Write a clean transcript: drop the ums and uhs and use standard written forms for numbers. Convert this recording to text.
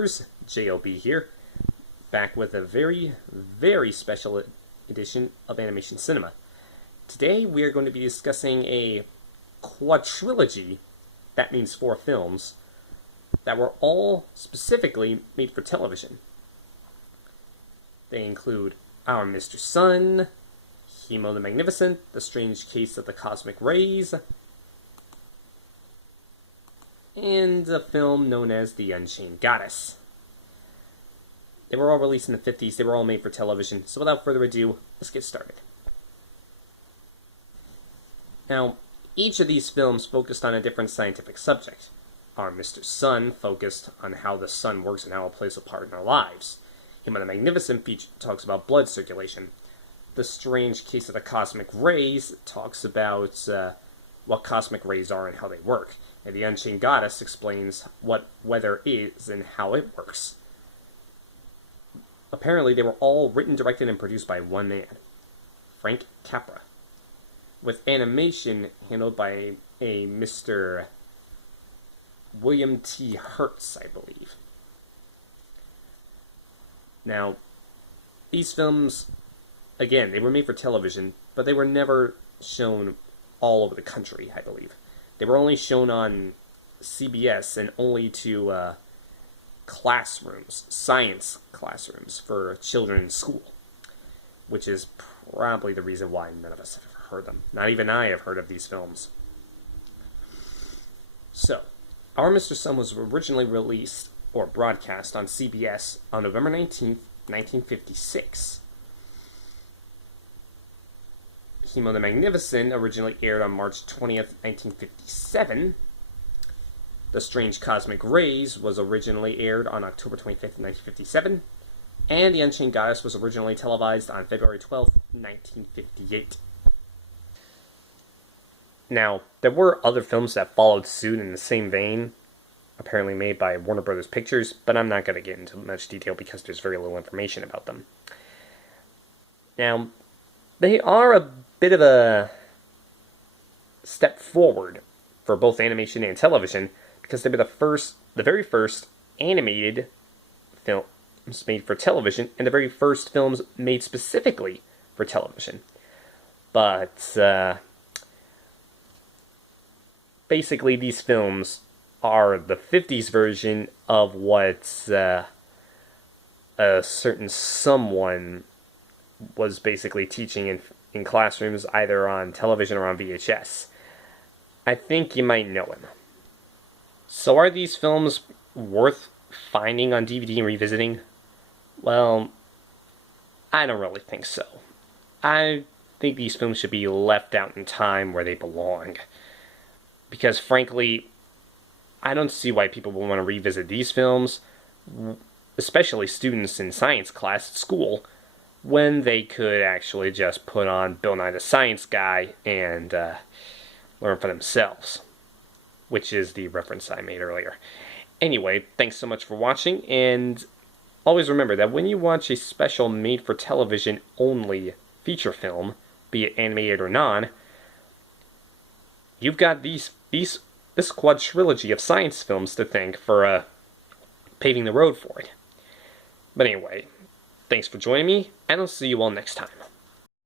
viewers, JOB here, back with a very, very special edition of Animation Cinema. Today we are going to be discussing a quatrilogy, that means 4 films, that were all specifically made for television. They include Our Mr. Sun, Hemo the Magnificent, The Strange Case of the Cosmic Rays, and a film known as The Unchained Goddess. They were all released in the 50s, they were all made for television, so without further ado, let's get started. Now, each of these films focused on a different scientific subject. Our Mr. Sun focused on how the sun works and how it plays a part in our lives. Hemo the Magnificent talks about blood circulation. The Strange Case of the Cosmic Rays talks about what cosmic rays are and how they work. And The Unchained Goddess explains what weather is and how it works. Apparently, they were all written, directed, and produced by one man, Frank Capra, with animation handled by a Mr. William T. Hertz, I believe. Now, these films, again, they were made for television, but they were never shown all over the country, I believe. They were only shown on CBS and only to classrooms, science classrooms for children in school, which is probably the reason why none of us have ever heard them. Not even I have heard of these films. So, Our Mr. Sun was originally released or broadcast on CBS on November 19th, 1956. Hemo the Magnificent originally aired on March 20th, 1957. The Strange Cosmic Rays was originally aired on October 25th, 1957. And The Unchained Goddess was originally televised on February 12th, 1958. Now, there were other films that followed suit in the same vein, apparently made by Warner Brothers Pictures, but I'm not going to get into much detail because there's very little information about them. Now, they are a bit of a step forward for both animation and television because they were the very first animated films made for television and the very first films made specifically for television. But basically, these films are the 50s version of what a certain someone was basically teaching in classrooms, either on television or on VHS. I think you might know him. So are these films worth finding on DVD and revisiting? Well, I don't really think so. I think these films should be left out in time where they belong. Because frankly, I don't see why people would want to revisit these films, especially students in science class at school, when they could actually just put on Bill Nye the Science Guy and learn for themselves, which is the reference I made earlier. Anyway, thanks so much for watching, and always remember that when you watch a special made-for-television only feature film, be it animated or non, you've got this quadrilogy of science films to thank for paving the road for it. But anyway, thanks for joining me, and I'll see you all next time.